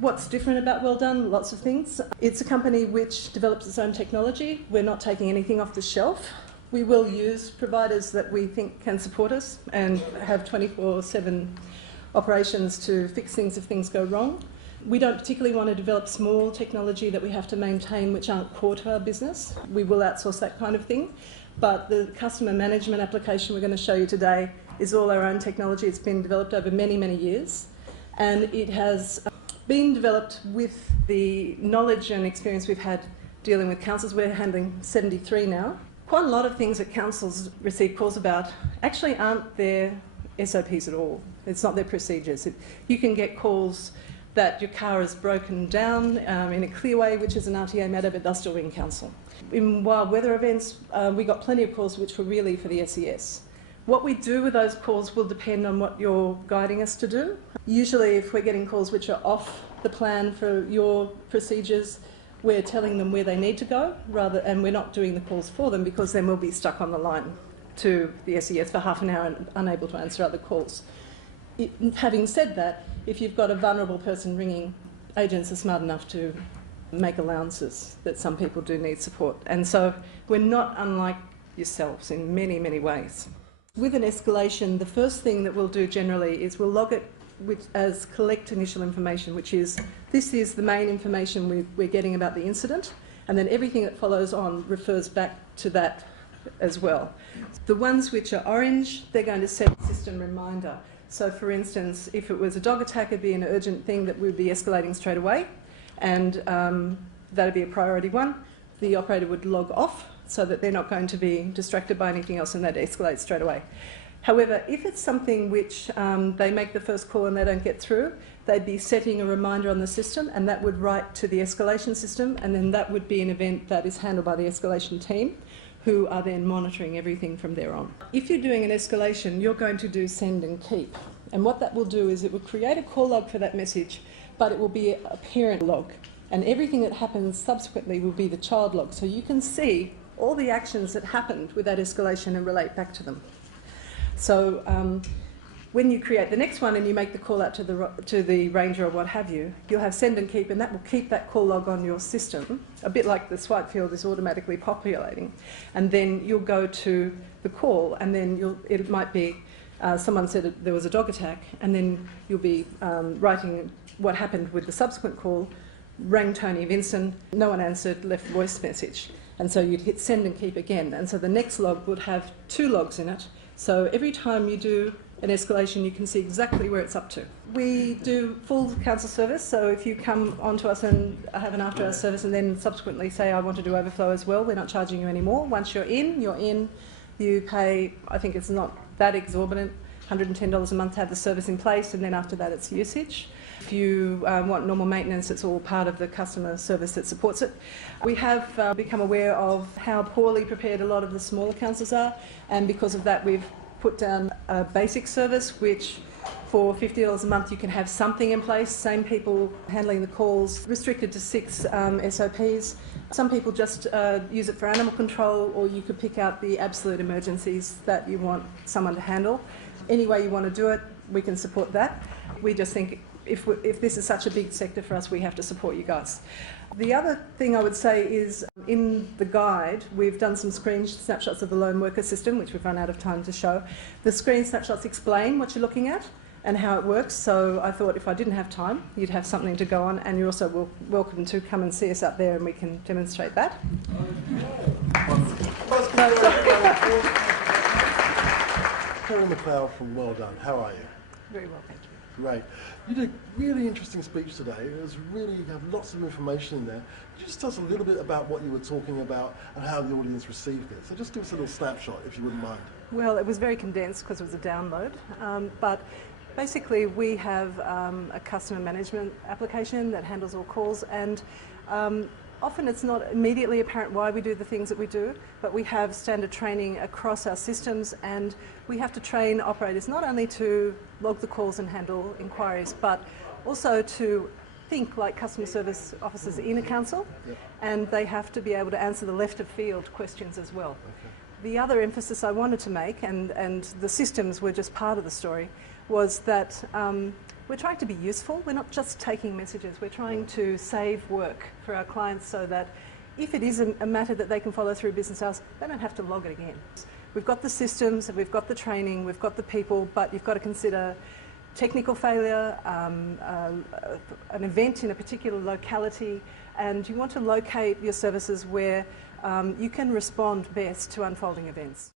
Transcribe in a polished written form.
What's different about Well Done? Lots of things. It's a company which develops its own technology. We're not taking anything off the shelf. We will use providers that we think can support us and have 24/7 operations to fix things if things go wrong. We don't particularly want to develop small technology that we have to maintain which aren't core to our business. We will outsource that kind of thing. But the customer management application we're going to show you today is all our own technology. It's been developed over many, many years. And it has been developed with the knowledge and experience we've had dealing with councils. We're handling 73 now. Quite a lot of things that councils receive calls about actually aren't their SOPs at all. It's not their procedures. You can get calls that your car is broken down in a clear way, which is an RTA matter, but they'll still ring council. In wild weather events, we got plenty of calls which were really for the SES. What we do with those calls will depend on what you're guiding us to do. Usually if we're getting calls which are off the plan for your procedures, we're telling them where they need to go, and we're not doing the calls for them, because then we'll be stuck on the line to the SES for half an hour and unable to answer other calls. Having said that, if you've got a vulnerable person ringing, agents are smart enough to make allowances that some people do need support. And so we're not unlike yourselves in many, many ways. With an escalation, the first thing that we'll do generally is we'll log it as collect initial information, which is, this is the main information we're getting about the incident, and then everything that follows on refers back to that as well. The ones which are orange, they're going to set a system reminder. So for instance, if it was a dog attack, it'd be an urgent thing that would be escalating straight away, and that'd be a priority one. The operator would log off so that they're not going to be distracted by anything else, and that escalates straight away. However, if it's something which they make the first call and they don't get through, they'd be setting a reminder on the system, and that would write to the escalation system, and then that would be an event that is handled by the escalation team, who are then monitoring everything from there on. If you're doing an escalation, you're going to do send and keep. And what that will do is it will create a call log for that message, but it will be a parent log. And everything that happens subsequently will be the child log. So you can see all the actions that happened with that escalation and relate back to them. So when you create the next one and you make the call out to the ranger or what have you, you'll have send and keep, and that will keep that call log on your system, a bit like the swipe field is automatically populating. And then you'll go to the call, and then it might be someone said there was a dog attack, and then you'll be writing what happened with the subsequent call, rang Tony Vincent, no one answered, left voice message. And so you'd hit send and keep again. And so the next log would have 2 logs in it. So every time you do an escalation, you can see exactly where it's up to. We do full council service, so if you come onto us and have an after-hours service and then subsequently say, I want to do overflow as well, we're not charging you anymore. Once you're in, you pay, I think it's not that exorbitant, $110 a month to have the service in place, and then after that it's usage. If you want normal maintenance, it's all part of the customer service that supports it. We have become aware of how poorly prepared a lot of the smaller councils are, and because of that we've put down a basic service which for $50 a month you can have something in place, same people handling the calls, restricted to 6 SOPs. Some people just use it for animal control, or you could pick out the absolute emergencies that you want someone to handle. Any way you want to do it, we can support that. We just think if this is such a big sector for us, we have to support you guys. The other thing I would say is in the guide, we've done some screen snapshots of the lone worker system, which we've run out of time to show. The screen snapshots explain what you're looking at and how it works, so I thought if I didn't have time, you'd have something to go on, and you're also welcome to come and see us up there and we can demonstrate that. Kerrie McLeod from Well Done. How are you? Very well, thank you. Great. You did a really interesting speech today. It was really, you have lots of information in there. Could you just tell us a little bit about what you were talking about and how the audience received it? So just give us a little snapshot, if you wouldn't mind. Well, it was very condensed because it was a download, but basically we have a customer management application that handles all calls, and often it's not immediately apparent why we do the things that we do, but we have standard training across our systems, and we have to train operators not only to log the calls and handle inquiries, but also to think like customer service officers in a council, and they have to be able to answer the left of field questions as well. The other emphasis I wanted to make, and the systems were just part of the story, was that We're trying to be useful. We're not just taking messages. We're trying to save work for our clients so that if it is a matter that they can follow through business hours, they don't have to log it again. We've got the systems, we've got the training, we've got the people, but you've got to consider technical failure, an event in a particular locality, and you want to locate your services where you can respond best to unfolding events.